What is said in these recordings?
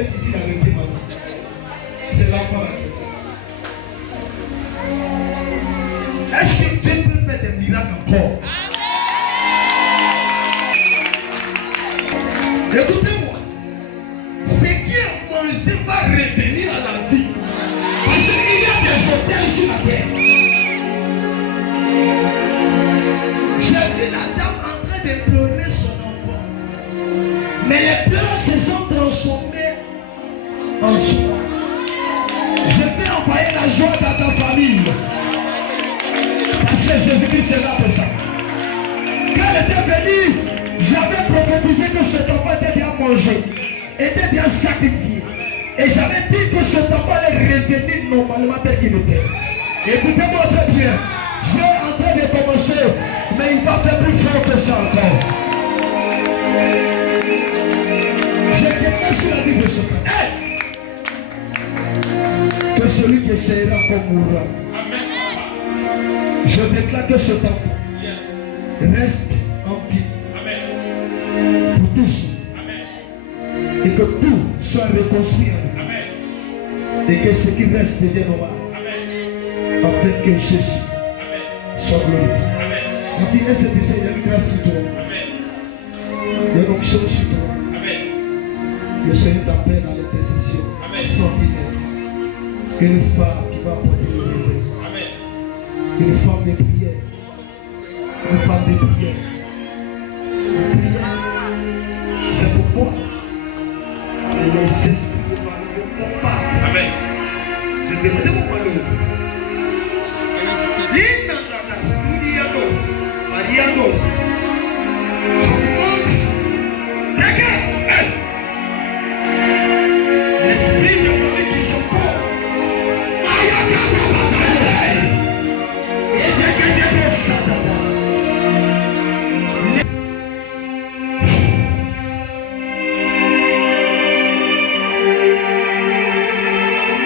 mais tu dis la vérité maintenant. C'est l'enfant là. Est-ce que Dieu peut faire des miracles encore? Écoutez-moi. Ce qui est mangé va revenir à la vie. Parce qu'il y a des hôtels sur la terre. J'ai vu la dame en train de pleurer son enfant. Mais les pleurs se sont transformés en joie. Je vais envoyer la joie dans ta famille. Parce que Jésus-Christ est là pour ça. Quand elle était venue, j'avais prophétisé que cet enfant était bien mangé, était bien sacrifié. Et j'avais dit que cet enfant allait revenir normalement tel qu'il était. Écoutez-moi très bien. Dieu est en train de commencer, mais il va faire plus fort que ça encore. Je déclare sur la vie de ce frère. Hey! Que celui qui essaiera comme mourra. Je déclare que cet enfant reste en vie. Pour tous. Et que tout soit reconstruit en nous. Et que ce qui reste devienne normal. Afin que Jésus soit glorifié. Ma fille, elle s'est dit, il y a une grâce sur toi. Il y a une onction sur toi. Le Seigneur t'appelle à l'intercession sentinelle. Une femme qui va apporter le réveil. Une femme de prière. Une femme de prière. C'est pourquoi les esprits de Marie combattent. Amen. Je vais demander mon malheur. Marianos. Je monte. Regarde. L'esprit de Marie qui se porte.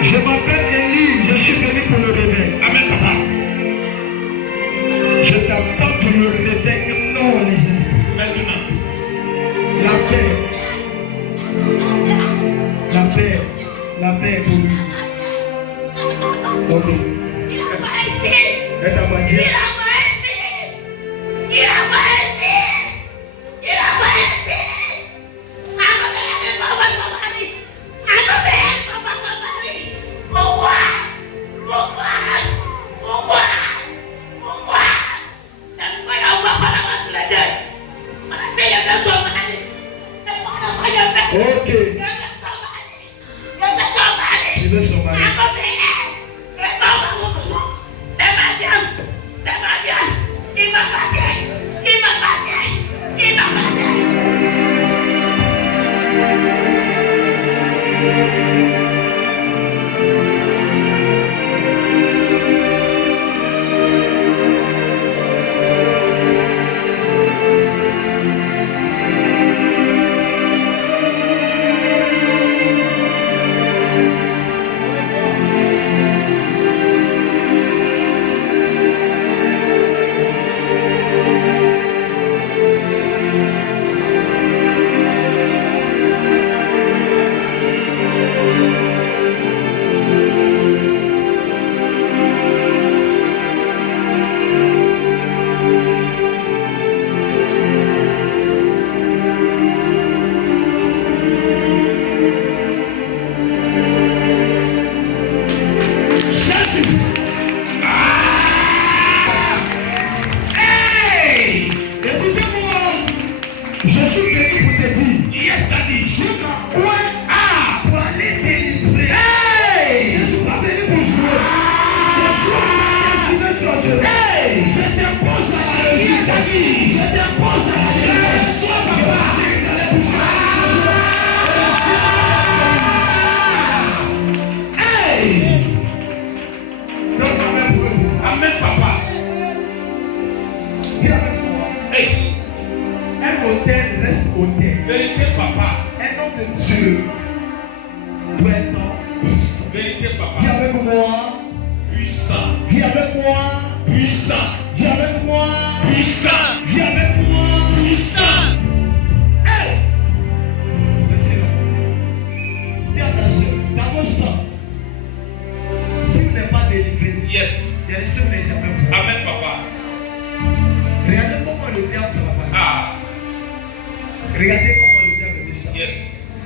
Je m'appelle Élie, je suis venu pour le réveil. Amen, papa. Je t'apporte le réveil, non les esprits. Maintenant, la paix. La paix. La paix pour lui. Ok. Elle t'a pas dit. Ok. Tu veux son mari.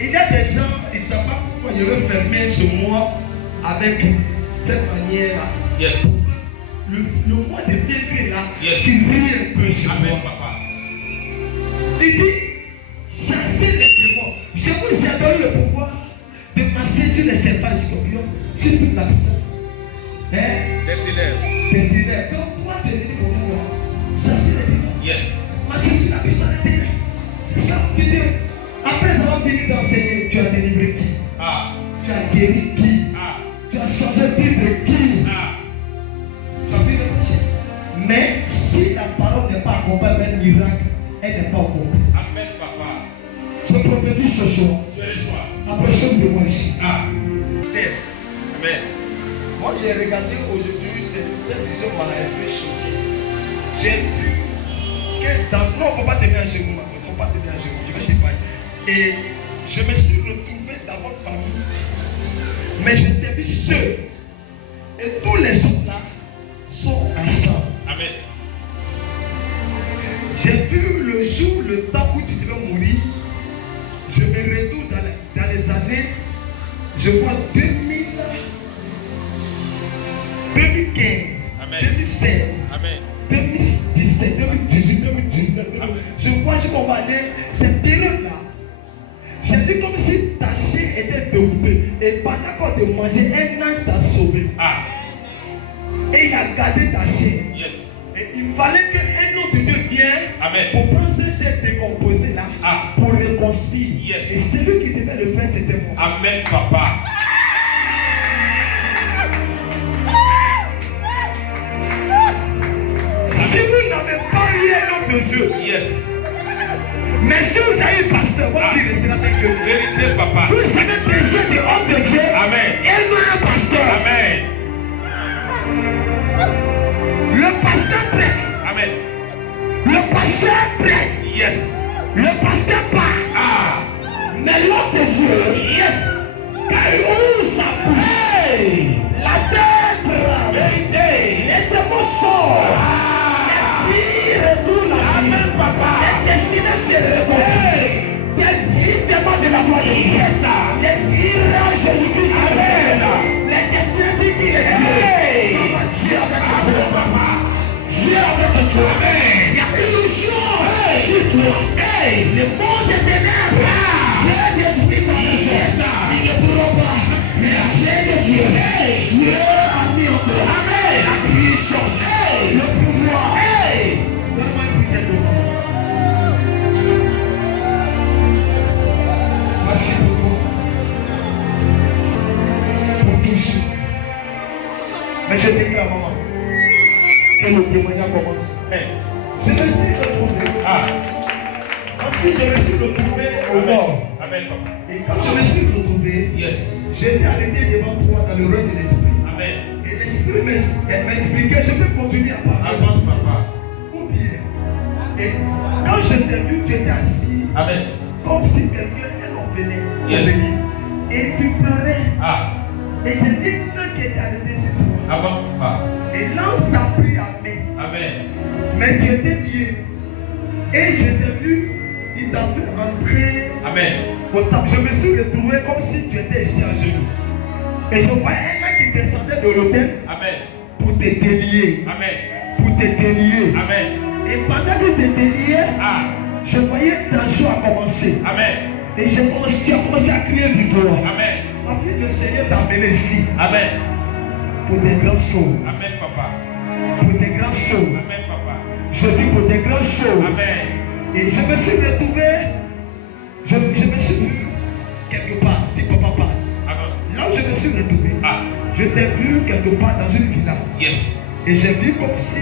Il y a des gens, ils ne savent pas pourquoi je veux fermer ce mois avec cette manière-là. Yes. Le mois de février là, Yes. tu ris un peu sur Amen, moi. papa. Il dit, chassez les démons. Je vous ai donné le pouvoir de marcher sur les serpents et scorpions, sur toute la puissance. Hein? Des ténèbres. Des ténèbres. Donc, toi, tu es venu pour faire quoi? Chasser les démons. Yes. Marcher sur la puissance des ténèbres. C'est ça que Dieu. Après avoir fini d'enseigner, tu as délivré qui? Ah. Tu as guéri qui? Ah. Tu as changé le vie de qui? Ah. Tu as fait le péché. Mais si la parole n'est pas accompagnée d'un miracle, elle n'est pas accompagnée. Amen, papa. Je prophétise ce soir. Je reçois. Approche de moi ici. Ah. Amen. Moi j'ai regardé aujourd'hui, cette vision m'a un peu choqué. J'ai vu que dans... Non, il ne faut pas tenir un genou. Il ne faut pas tenir un genou. Je vais te parler. Et je me suis retrouvé dans votre famille. Mais je t'ai vu seul. Et tous les autres là sont ensemble. Amen. J'ai vu le jour, le temps où tu devais mourir. Je me retourne dans les années. Je vois 2015, Amen. 2016, Amen. 2017, 2018, 2019. Je vois, je comparais cette période-là. J'ai vu comme si ta chair était découpée. Et pendant qu'on te mangeait, un ange t'a sauvé. Ah. Et il a gardé ta chair. Yes. Et il fallait qu'un homme de Dieu vienne Amen. pour prendre cette chair décomposée là, Ah. pour reconstruire. Yes. Et celui qui devait le faire, c'était moi. Amen, papa. Si vous n'avez pas eu un homme de Dieu, Yes. mais si vous avez un pasteur, vous allez rester avec Dieu. Vérité, papa. Vous avez besoin de homme de Dieu. Amen. Et non un pasteur. Amen. Le pasteur prêche. Amen. Le pasteur prêche. Yes. Le pasteur parle. Ah. Mais l'homme de Dieu, Yes. quand il ouvre sa bouche, la tête tremble. Vérité. Les démons sortent. Les filles retournent la vie. Amen, papa. Les destinées se réconcilient. Les filles demandent de la gloire de Dieu. Les filles rendent Jésus-Christ. Amen. Les destinées disent qu'il est Dieu. Hey. Papa, Dieu avec toi, papa. Dieu avec toi. Il y a une illusion sur toi. Le monde est ténèbres. Dieu détruit ta maison. Ils ne pourront pas. Mais la chair de Dieu. Dieu a mis en toi. Amen. La puissance. Le pouvoir. Donne-moi une prière de moi. Merci beaucoup. Pour tout ici. Mais je déclare, maman, que le témoignage commence. Je me suis retrouvé. Ah. Ensuite, je me suis retrouvé au nord. Amen, papa. Et quand je me suis retrouvé, Yes. j'étais arrêté devant toi dans le règne de l'esprit. Amen. Et l'esprit m'expliquait, je peux continuer à parler. Avance, papa. Ou bien. Et quand je t'ai vu, tu étais assis, Amen. comme si quelqu'un en venait. Yes. Et tu pleurais. Ah. Et j'ai dit qui était arrêté sur toi. Avance, papa. Et l'ange t'a pris à main. Amen. Mais tu étais bien. Et je t'ai vu, il t'a fait entrer. Amen. Je me suis retrouvé comme si tu étais ici à genoux. Et je voyais un mec qui descendait de l'hôtel Amen. pour te délier. Amen. Pour te délier. Amen. Et pendant que tu te déliais, Ah. je voyais ta joie commencer. Amen. Et tu as commencé à crier victoire. Amen. Ma fille, le Seigneur t'a amené ici Amen. pour des grandes choses. Amen, papa. Pour des grandes choses. Amen, papa. Je dis pour des grandes choses. Amen. Et je me suis retrouvé, je me suis vu quelque part, dis papa. Avance. Là où je me suis retrouvé, Ah. je t'ai vu quelque part dans une villa. Yes. Et j'ai vu comme si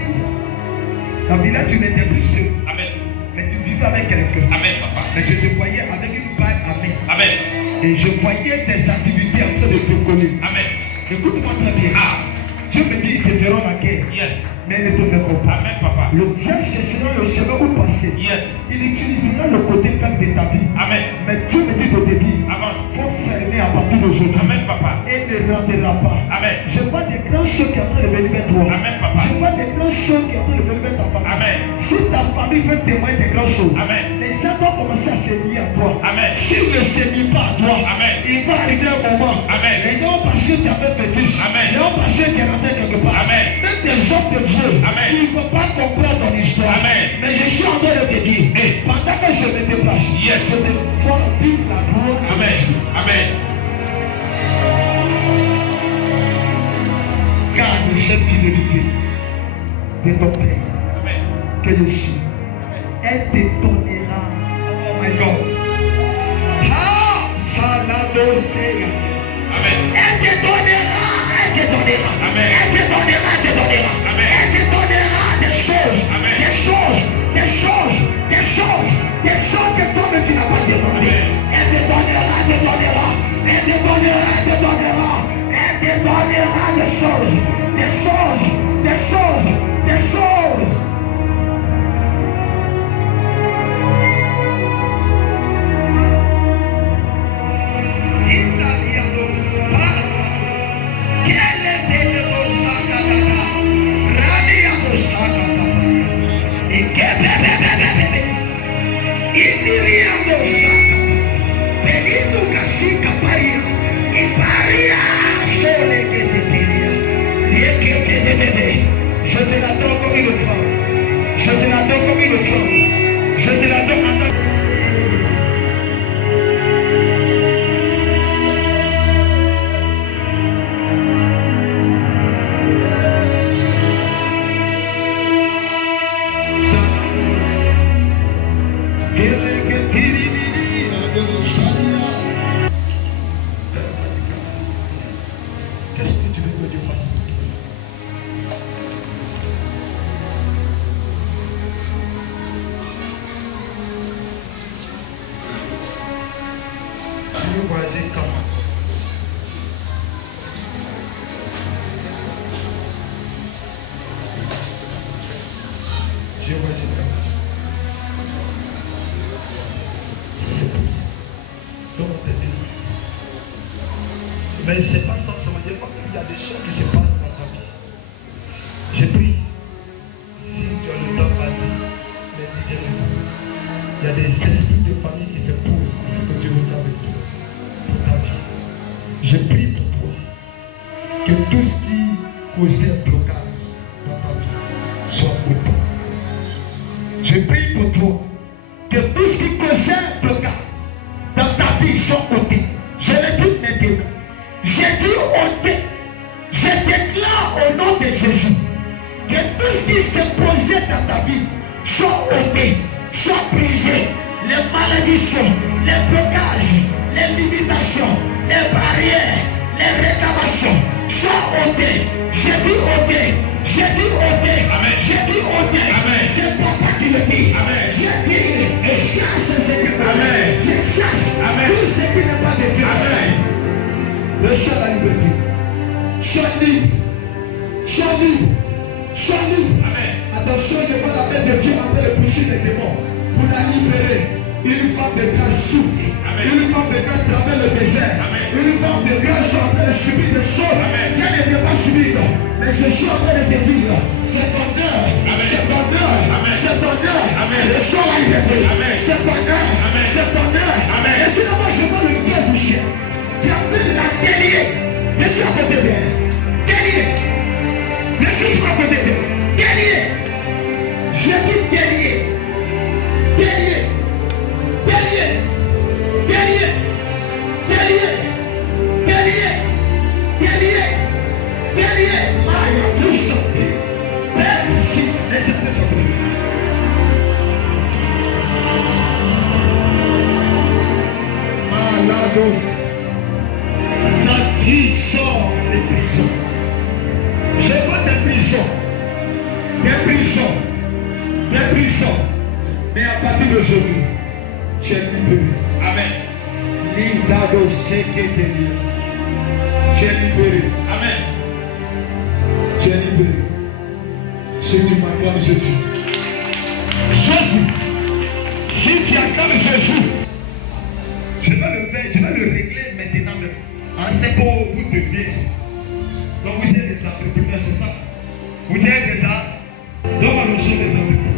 la villa, tu n'étais plus seul, Amen. mais tu vivais avec quelqu'un. Amen, papa. Mais je te voyais avec une bague à main. Amen. Et je voyais tes activités en train de te coller. Amen. Écoute-moi très bien. Ah. Dieu me dit, ils te feront la guerre, Yes. mais ne te feront pas. Amen, papa. Le diable cherchera le chemin où passer. Yes. Il utilisera le côté faible de ta vie. Amen. Mais Dieu me dit de te dire, Avance. il faut fermer à partir de aujourd'hui. Amen, papa. Et ne rendra pas. Amen. Je vois des grandes choses qui sont en train de venir vers toi. Amen, papa. Je vois des grandes choses qui sont en train de venir vers ta famille. Amen. Si ta famille veut témoigner des grandes choses, Amen. les gens vont commencer à se lier à toi. Amen. S'ils ne se lient pas à toi, Amen. il va arriver un moment. Amen. Les gens vont penser que tu avais perdu. Amen. Les gens vont penser que tu es rentré quelque part. Amen. Même des hommes de Dieu, Amen. ils ne vont pas comprendre ton histoire. Amen. Mais je suis en train de te dire, pendant que je me déplace, Yes. je te vois vivre la gloire. Amen. Amen. Garde cette fidélité de ton Père Amen. que je suis. Elle te donnera. Oh my God. Ah, Salado Seigneur. Amen. Elle te donnera. Elle te donnera. Amen. Elle te donnera. Elle te donnera. Amen. Elle te donnera des choses. Amen. Des choses. Des choses. Des choses. Des choses que toi-même tu n'as pas demandé. Amen. Elle te donnera. Elle te donnera. Elle te donnera. Elle te donnera. Elle te donnera des choses. Des choses. Des choses. Des choses. Je te la donne comme une femme. Je te la donne comme une femme. Je te la donne en tant que... Qu'est-ce que tu veux que Dieu fasse? Tu veux voyager quand? Je vais voyager quand? Si c'est possible. Donc on te dit. Mais c'est pas ça seulement. Il y a des choses qui se passent dans ta vie. Je prie. Si tu as le temps à dire, mais dis-le. Il y a des esprits de famille qui se posent. Est-ce que Dieu veut faire avec toi pour ta vie? Je prie pour toi que tout ce qui causait un blocage dans ta vie soit ôté. Je prie pour toi que tout ce qui causait un blocage dans ta vie soit ôté. Je le dis maintenant. J'ai dit ôté. Je déclare au nom de Jésus que tout ce qui s'est posé dans ta vie soit ôté, soit brisé. Les malédictions, les blocages, les limitations, les barrières, les réclamations soient ôtés. J'ai dit ôté. J'ai dit ôté. Amen. J'ai dit ôté. Amen. C'est papa qui le dit. Amen. J'ai dit et chasse ce qui est pas. Amen. Je chasse Amen. tout ce qui n'est pas de Dieu. Amen. Reçois la liberté. Sois libre. Sois libre. Sois libre. Amen. Attention, je vois la main de Dieu en train de pousser les démons pour la libérer. Une femme de grâce souffre. Amen. Une femme de grâce traverse le désert. Amen. Une femme de grâce est en train de subir des choses Amen. qu'elle n'était pas subie. Mais je suis en train de te dire, c'est ton heure. Amen. C'est ton heure. Amen. C'est ton heure. Amen. Reçois la liberté. Amen. C'est ton heure. Amen. C'est ton heure. Amen. Et sinon, moi, je vois le vieux du chien. Qui a pris la guerrier. Je suis à côté d'elle. Guerrier. Je suis à côté d'elle. Guerrier. Je dis guerrier. Guerrier. Guerrier. Guerrier. Guerrier. Guerrier. Guerrier. Guerrier. Maya, tout sorti. Père ici, les esprits sont venus. Malados. La vie sort des prisons. Je vois des prisons. Des prisons. Des prisons. Mais à partir d'aujourd'hui, tu es libéré. Amen. Lidado Seketelia. Tu es libéré. Amen. Tu es libéré. Si tu m'acclames Jésus. Jésus. Si tu acclames Jésus. Je vais le régler maintenant même. C'est pour vous de bien. Donc vous êtes des entrepreneurs, c'est ça. Vous êtes des donc on a des entrepreneurs.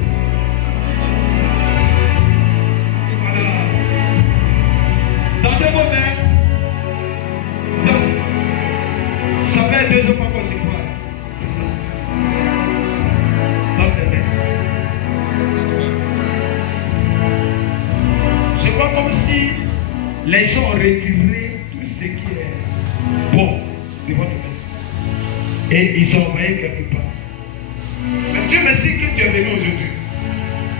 Voilà. Dans 2 mots, donc, ça fait 2 fois qu'on se croise. C'est ça. Donc, je vois comme si les gens ont retiré tout ce qui est bon de votre vie. Et ils ont envoyé quelque part. Mais Dieu merci que tu es venu aujourd'hui.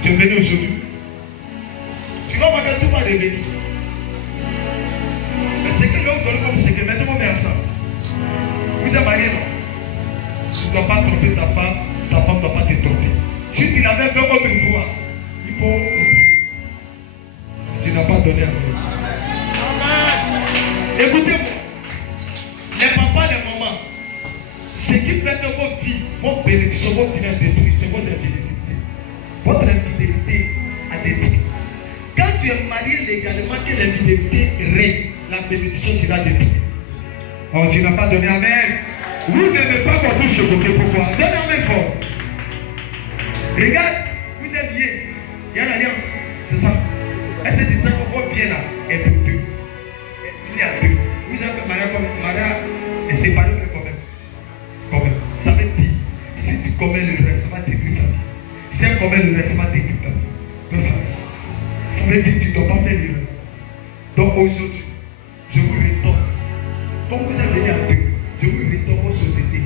Tu es venu aujourd'hui. Tu vas voir que tout va revenir. Mais ce que l'on donne comme c'est que maintenant on est ensemble. Vous êtes mariés, non? Tu ne dois pas tromper ta femme ne doit pas te tromper. Si tu l'avais fait comme une fois, il faut oublier. Tu n'as pas donné à Dieu. Écoutez-moi. Les papas, les mamans, ce qui fait de votre vie, votre bénédiction, votre vie a détruit, c'est votre infidélité. Votre infidélité a détruit. Quand tu es marié légalement, que l'infidélité règne, la bénédiction sera détruite. Oh, tu n'as pas donné amen. Vous ne devez pas qu'on puisse se bloquer. Pourquoi? Donne amen fort. Regarde, vous êtes liés. Il y a l'alliance. C'est ça. Est-ce que c'est ça que votre bien là est pour 2? Il y a 2. Vous avez Maria est séparée de combien? Ça veut dire, si tu commets le reste, ça va détruire sa vie. Si elle commet le reste, ça va détruire ta vie. Donc ça veut dire que tu ne dois pas faire l'erreur. Donc aujourd'hui, je vous retourne. Comme vous êtes venus à 2, je vous retourne aux sociétés.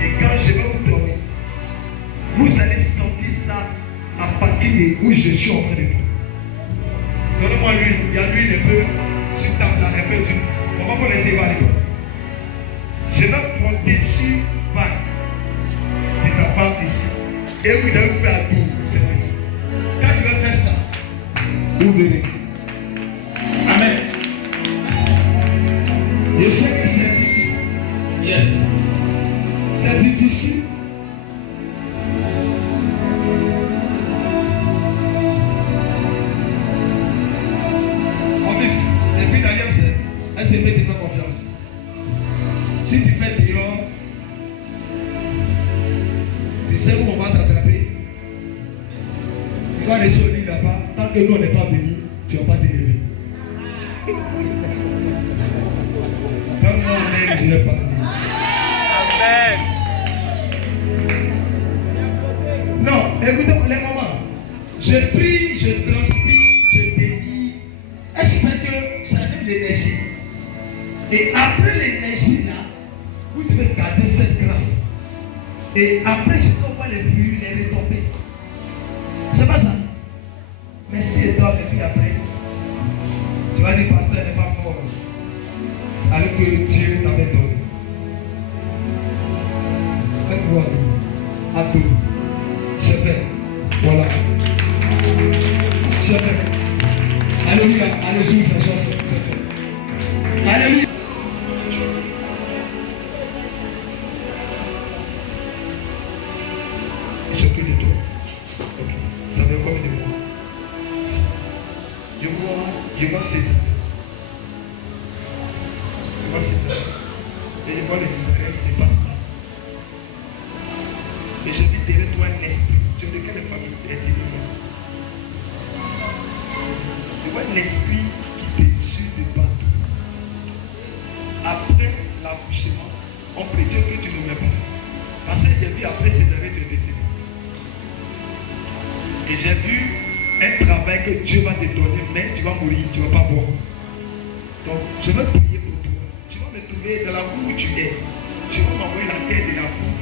Et quand je vais vous donner, vous allez sentir ça à partir de où je suis en train de vous. Donnez-moi l'huile. Il y a l'huile un peu sur table là, un peu tout. On va vous laisser voir les gars. Je vais fronter sur Val de ta femme ici. Et vous allez vous faire un tour. C'est fini. Quand je vais faire ça, vous verrez. Amen. Je sais que c'est difficile. Yes. C'est difficile. En plus, c'est une alliance. Elle se fait te faire confiance. Si tu fais dehors, tu sais où on va t'attraper. Tu vas rester au lit là-bas. Tant que nous on n'est pas venus, tu ne vas pas te lever. Donne-moi amen, je ne vais pas. Amen. Non, écoutez-moi les mamans. Je prie, je transpire, je dédie. Est-ce que ça donne l'énergie? Et après l'énergie là, vous devez garder cette grâce. Et après, je comprends les fruits, les retombées. C'est pas ça. Merci et toi, et puis après, tu vas dire, pasteur n'est pas fort. Alors que Dieu t'avait donné. Faites-moi à tout. C'est fait. Voilà. C'est fait. Alléluia. Alléluia, ça c'est fait. Alléluia. S'occupe de toi. Okay. Ça veut combien de mois? Je vois 6 ans. Je vois 6 ans. Et je vois les Israéliens qui se passent là. Et je dis, derrière toi un esprit. Tu es de quelle famille est-il? Je vois un esprit qui te suit de partout. Après l'accouchement, on prétend que tu ne mets pas. Parce que j'ai vu après ces années de décès. Et j'ai vu un travail que Dieu va te donner, mais tu vas mourir, tu ne vas pas voir. Donc, je vais prier pour toi. Tu vas me trouver dans la boue où tu es. Je vais m'envoyer la terre de la boue.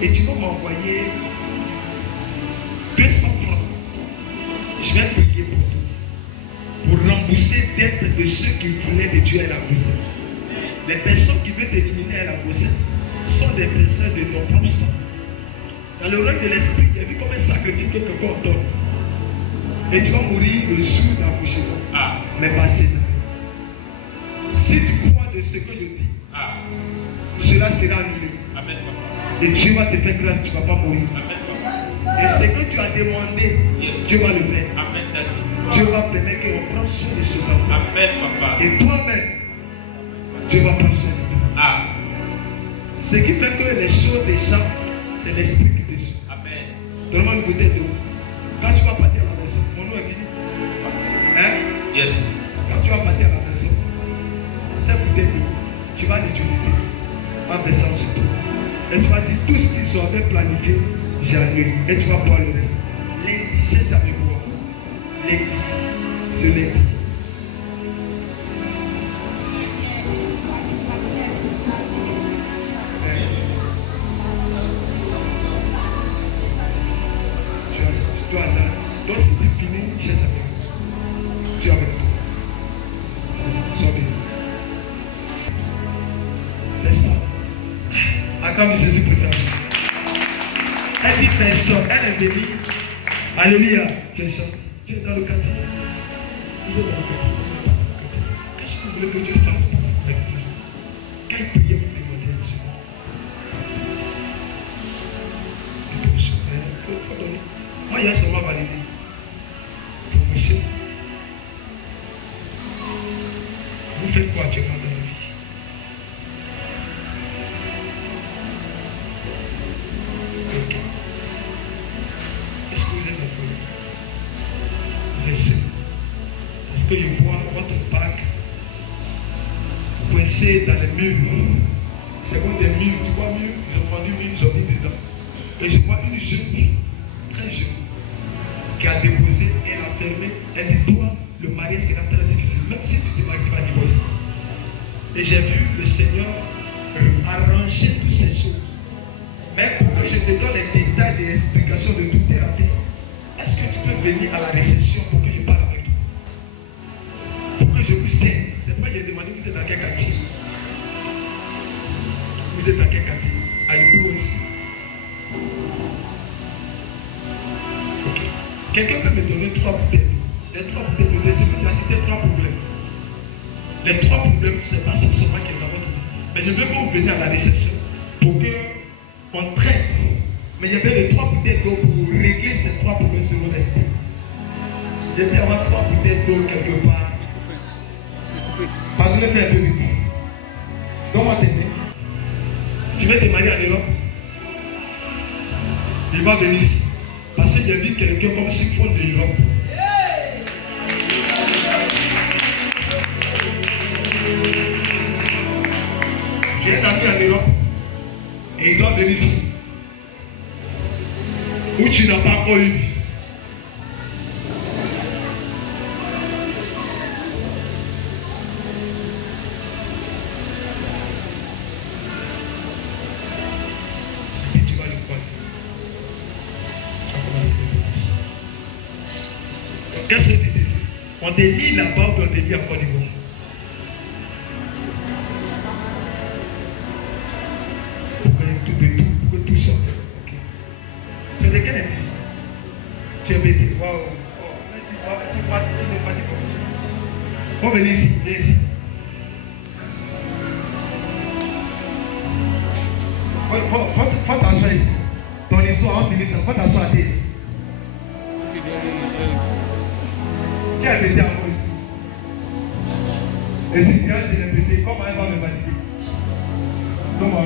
Et tu vas m'envoyer 200 francs. Je vais prier pour toi. Pour rembourser dette de ceux qui voulaient te tuer à la grossesse. Les personnes qui veulent t'éliminer à la grossesse sont des personnes de ton propre sang. Dans le règne de l'esprit, il y a vu comme un sacrifice que quelqu'un donne. Et tu vas mourir le jour d'accouchement. Ah. Mais pas ces années. Si tu crois de ce que je dis, cela sera annulé. Amen. Et Dieu va te faire grâce, tu ne vas pas mourir. Amen. Et ce que tu as demandé, Dieu va le faire. Amen. Dieu va permettre qu'on prenne soin de ce enfant. Amen, papa. Et toi-même, Ce qui fait que les choses des gens, c'est l'esprit qui descend. Amen. Donne-moi une bouteille d'eau. Quand tu vas partir à la maison, mon nom est venu. Hein? Yes. Quand tu vas partir à la maison, cette bouteille d'eau, tu vas l'utiliser en versant sur toi. Et tu vas dire tout ce qu'ils avaient planifié, j'annule. Et tu vas boire le reste. Lundi, c'est jamais boire. Lundi, c'est lundi. Tu as ça. Donc si tu finis, cherche avec toi. Tu es avec toi. Sois bien. Laisse ça. Acclame Jésus pour ça. Elle dit personne. Elle est bénie. Alléluia. Tu es gentil. Tu es dans le quartier. Vous êtes dans le quartier. Qu'est-ce que vous voulez que Dieu fasse avec vous? Quelle prière vous demandez à Dieu? Il faut donner. Moi, il y a seulement validé. Promotion. Vous faites quoi actuellement dans la vie? Ok. Est-ce que vous êtes en folie? Vous êtes seul. Est-ce que je vois votre bac coincé dans les murs? C'est comme des murs, 3 murs, ils ont vendu 1000, ils ont mis dedans. Et je vois une jeune fille, très jeune, qui a déposé, elle a fermé, elle dit toi, le mariage sera très difficile, même si tu te maries, tu vas divorcer. Et j'ai vu le Seigneur arranger toutes ces choses. Mais pour que je te donne les détails des explications de tout tes ratés, est-ce que tu peux venir à la réception pour que je parle avec toi? Pour que je vous aide. C'est pas que j'ai demandé, vous êtes dans quel quartier? Vous êtes dans quel quartier? À Yopou aussi. Ok. Quelqu'un peut me donner 3 bouteilles. Les 3 bouteilles de décimètre, il a cité 3 problèmes. Les 3 problèmes, c'est pas ça seulement qui est dans votre vie. Mais je veux que vous veniez à la réception pour qu'on traite. Mais il y avait les 3 bouteilles d'eau pour régler ces 3 problèmes sur votre esprit. Il y a avoir 3 bouteilles d'eau quelque part. Pardonnez, fais un peu vite. Donne-moi tes mains. Tu veux te marier en Europe? Il va venir ici. Parce que j'ai vu quelqu'un comme si fond de l'Europe. J'ai un ami en Europe. Et il doit venir ici. Où tu n'as pas encore eu. Qu'est-ce que tu te dis? On te lit là-bas ou on te lit en Côte d'Ivoire? Pour que tout sorte. Ok. Tu es de quelle étude? Tu es bêté. Waouh. Tu n'es pas dit comme ça. On va venir ici. Viens ici. Faut t'asseoir ici. Ton histoire, on finit ça. Faut t'asseoir ici. Qui a pété en moi ici? Et si bien je l'ai pété, comment elle va me fatiguer? Comment?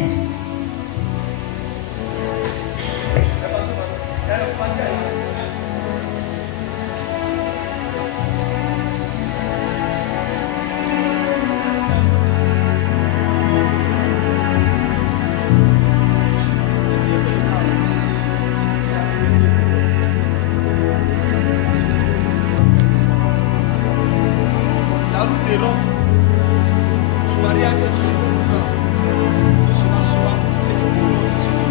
La route des Roms, du mariage que tu veux, que cela soit fait au nom de Jésus.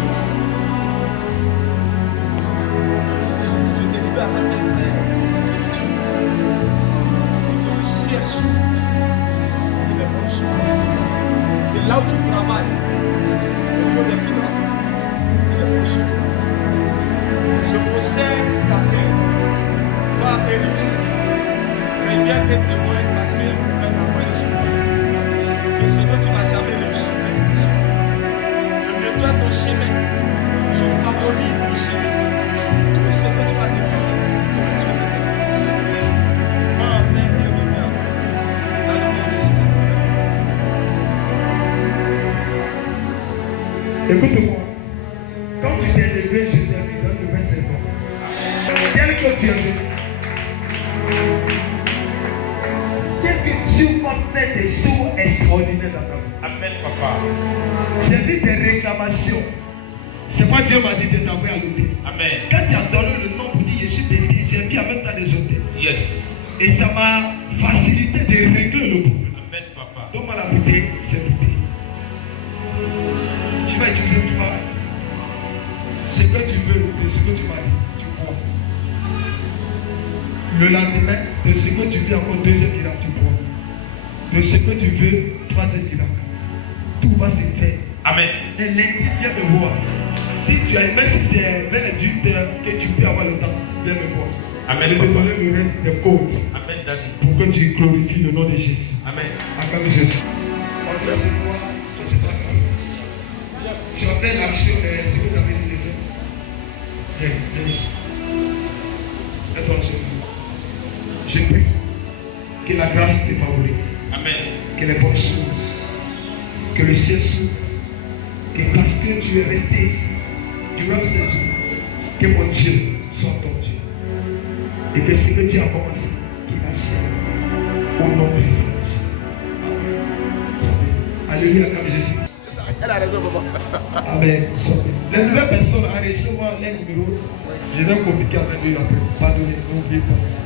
Je te libère avec mes frères spirituels. Que le ciel s'ouvre et les portes s'ouvrent. Que là où tu travailles, au niveau des finances, que les portes s'ouvrent. Je possède ta terre. Va à Pénus. Reviens tes témoins parce qu'il faut faire la moelle sur moi. Que ce que tu n'as jamais reçu. Je nettoie ton chemin. Je favorise ton chemin. Tout ce que tu vas demander, que le Dieu des esprits va en faire et reviens dans le nom de Jésus. Écoute-moi. Quand tu t'es levé, je t'ai mis dans une nouvelle saison. Tel que tu es venu. Tel que Dieu va faire des choses extraordinaires dans ta vie. Amen, papa. J'ai vu des réclamations. C'est moi Dieu m'a dit de t'envoyer à l'hôtel. Amen. Quand tu as donné le nom pour dire je suis béni, j'ai mis en même temps des hôtels. Yes. Et ça m'a facilité de régler le problème. Amen, papa. Donc, moi, la bouteille, c'est bouteille. Je vais utiliser toi. Ce que tu veux, de ce que tu m'as dit, tu bois. Le lendemain, de ce que tu veux, encore deuxième miracle, tu bois. De ce que tu veux, troisième miracle. Tout va se faire. Amen. Et lundi, viens me voir. Si tu as, même si c'est 28 heures que tu peux avoir le temps, viens me voir. Amen. Je vais te donner le reste de code. Amen, Daddy. Pour que tu glorifies le nom de Jésus. Amen. Acclame Jésus. On doit se voir, c'est ta famille. Tu vas faire l'action de ce que tu avais dit de faire. Viens ici. Attention. Je prie que la grâce te favorise. Amen. Que les bonnes choses, que le ciel s'ouvre. Que parce que tu es resté ici durant ces jours, que mon Dieu soit ton Dieu. Et que ce que tu as commencé, qu'il achève au nom de Christ. Alléluia, comme Jésus. Elle a raison, papa. Amen. Les nouvelles personnes, allez, je vois les numéros. Je vais communiquer avec eux après. Pardonnez, n'oubliez pas.